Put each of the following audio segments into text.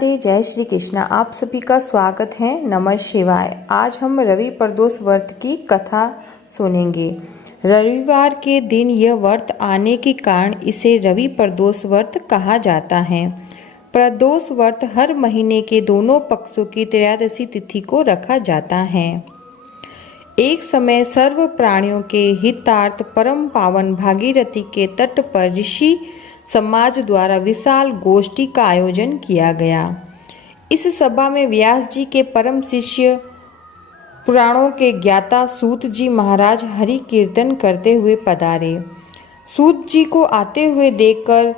राधे, जय श्री कृष्ण। आप सभी का स्वागत है। नमः शिवाय। आज हम रवि प्रदोष व्रत की कथा सुनेंगे। रविवार के दिन यह व्रत आने के कारण इसे रवि प्रदोष व्रत कहा जाता है। प्रदोष व्रत हर महीने के दोनों पक्षों की त्रयोदशी तिथि को रखा जाता है। एक समय सर्व प्राणियों के हितार्थ परम पावन भागीरथी के तट पर ऋषि समाज द्वारा विशाल गोष्ठी का आयोजन किया गया। इस सभा में व्यास जी के परम शिष्य पुराणों के ज्ञाता सूत जी महाराज हरि कीर्तन करते हुए पधारे। सूत जी को आते हुए देखकर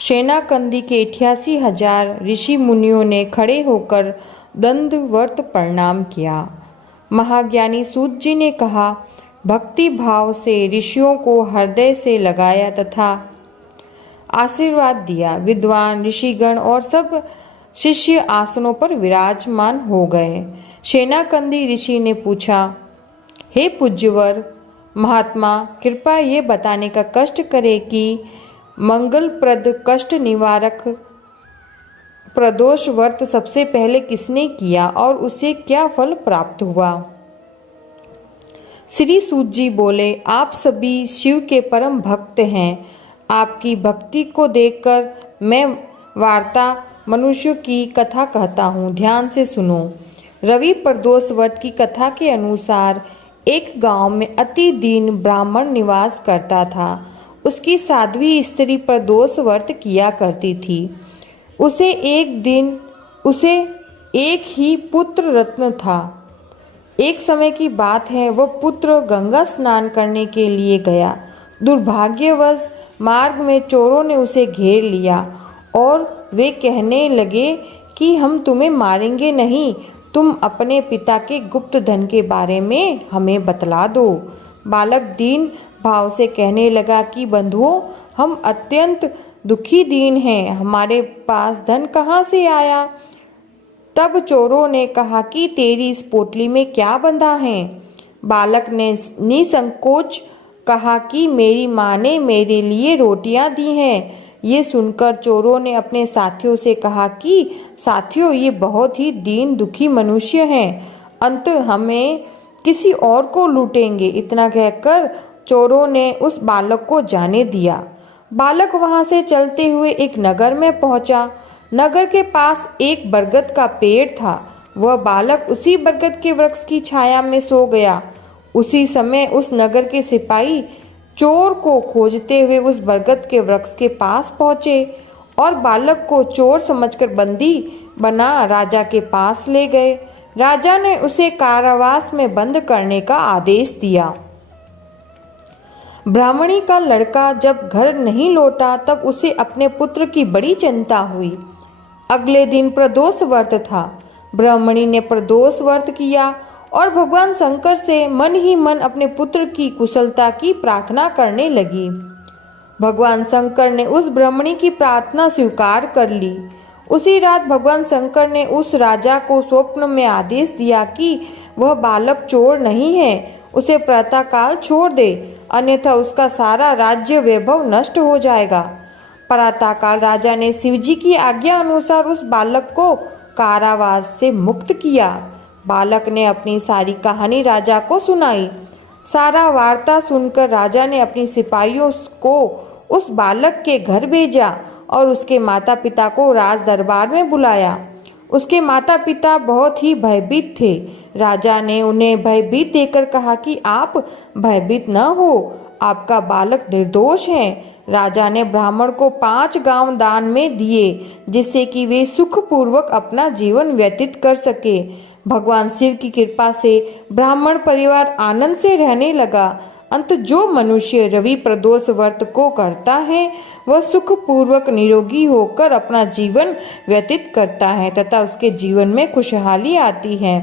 सेनाकंदी के 88,000 ऋषि मुनियों ने खड़े होकर दंडवत प्रणाम किया। महाज्ञानी सूत जी ने कहा, भक्ति भाव से ऋषियों को हृदय से लगाया तथा आशीर्वाद दिया। विद्वान ऋषिगण और सब शिष्य आसनों पर विराजमान हो गए। सेनाकंदी ऋषि ने पूछा, हे पूज्यवर महात्मा, कृपया ये बताने का कष्ट करें कि मंगलप्रद कष्ट निवारक प्रदोष व्रत सबसे पहले किसने किया और उसे क्या फल प्राप्त हुआ। श्री सूत जी बोले, आप सभी शिव के परम भक्त हैं। आपकी भक्ति को देखकर मैं वार्ता मनुष्यों की कथा कहता हूँ, ध्यान से सुनो। रवि प्रदोष व्रत की कथा के अनुसार एक गांव में अति दीन ब्राह्मण निवास करता था। उसकी साध्वी स्त्री प्रदोष व्रत किया करती थी। उसे एक ही पुत्र रत्न था। एक समय की बात है, वह पुत्र गंगा स्नान करने के लिए गया। दुर्भाग्यवश मार्ग में चोरों ने उसे घेर लिया और वे कहने लगे कि हम तुम्हें मारेंगे नहीं, तुम अपने पिता के गुप्त धन के बारे में हमें बतला दो। बालक दीन भाव से कहने लगा कि बंधुओं, हम अत्यंत दुखी दीन हैं, हमारे पास धन कहाँ से आया। तब चोरों ने कहा कि तेरी इस पोटली में क्या बंधा है। बालक ने निसंकोच कहा कि मेरी माँ ने मेरे लिए रोटियां दी हैं। ये सुनकर चोरों ने अपने साथियों से कहा कि साथियों, ये बहुत ही दीन दुखी मनुष्य हैं, अंत हमें किसी और को लूटेंगे। इतना कहकर चोरों ने उस बालक को जाने दिया। बालक वहां से चलते हुए एक नगर में पहुंचा। नगर के पास एक बरगद का पेड़ था। वह बालक उसी बरगद के वृक्ष की छाया में सो गया। उसी समय उस नगर के सिपाही चोर को खोजते हुए उस बरगद के वृक्ष के पास पहुंचे और बालक को चोर समझकर बंदी बना राजा के पास ले गए। राजा ने उसे कारावास में बंद करने का आदेश दिया। ब्राह्मणी का लड़का जब घर नहीं लौटा तब उसे अपने पुत्र की बड़ी चिंता हुई। अगले दिन प्रदोष व्रत था। ब्राह्मणी ने प्रदोष व्रत किया और भगवान शंकर से मन ही मन अपने पुत्र की कुशलता की प्रार्थना करने लगी। भगवान शंकर ने उस ब्राह्मणी की प्रार्थना स्वीकार कर ली। उसी रात भगवान शंकर ने उस राजा को स्वप्न में आदेश दिया कि वह बालक चोर नहीं है, उसे प्रातःकाल छोड़ दे, अन्यथा उसका सारा राज्य वैभव नष्ट हो जाएगा। प्रातःकाल राजा ने शिवजी की आज्ञा अनुसार उस बालक को कारावास से मुक्त किया। बालक ने अपनी सारी कहानी राजा को सुनाई। सारा वार्ता सुनकर राजा ने अपने सिपाहियों को उस बालक के घर भेजा और उसके माता पिता को राज दरबार में बुलाया। उसके माता पिता बहुत ही भयभीत थे। राजा ने उन्हें भयभीत देकर कहा कि आप भयभीत न हो, आपका बालक निर्दोष है। राजा ने ब्राह्मण को 5 गांव दान में दिए, जिससे कि वे सुखपूर्वक अपना जीवन व्यतीत कर सके। भगवान शिव की कृपा से ब्राह्मण परिवार आनंद से रहने लगा। अंत जो मनुष्य रवि प्रदोष व्रत को करता है वह सुखपूर्वक निरोगी होकर अपना जीवन व्यतीत करता है तथा उसके जीवन में खुशहाली आती है।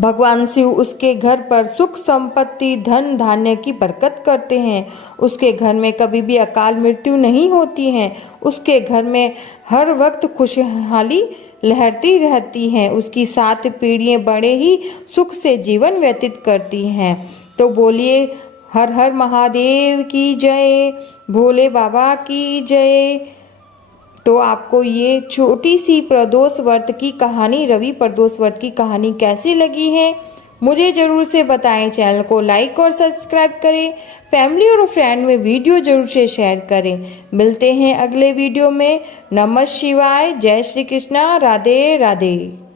भगवान शिव उसके घर पर सुख संपत्ति धन धान्य की बरकत करते हैं। उसके घर में कभी भी अकाल मृत्यु नहीं होती है। उसके घर में हर वक्त खुशहाली लहरती रहती हैं। उसकी 7 पीढ़ियां बड़े ही सुख से जीवन व्यतीत करती हैं। तो बोलिए हर हर महादेव की जय, भोले बाबा की जय। तो आपको ये छोटी सी प्रदोष व्रत की कहानी, रवि प्रदोष व्रत की कहानी कैसी लगी है मुझे ज़रूर से बताएं। चैनल को लाइक और सब्सक्राइब करें, फैमिली और फ्रेंड में वीडियो जरूर से शेयर करें। मिलते हैं अगले वीडियो में। नमः शिवाय, जय श्री कृष्णा, राधे राधे।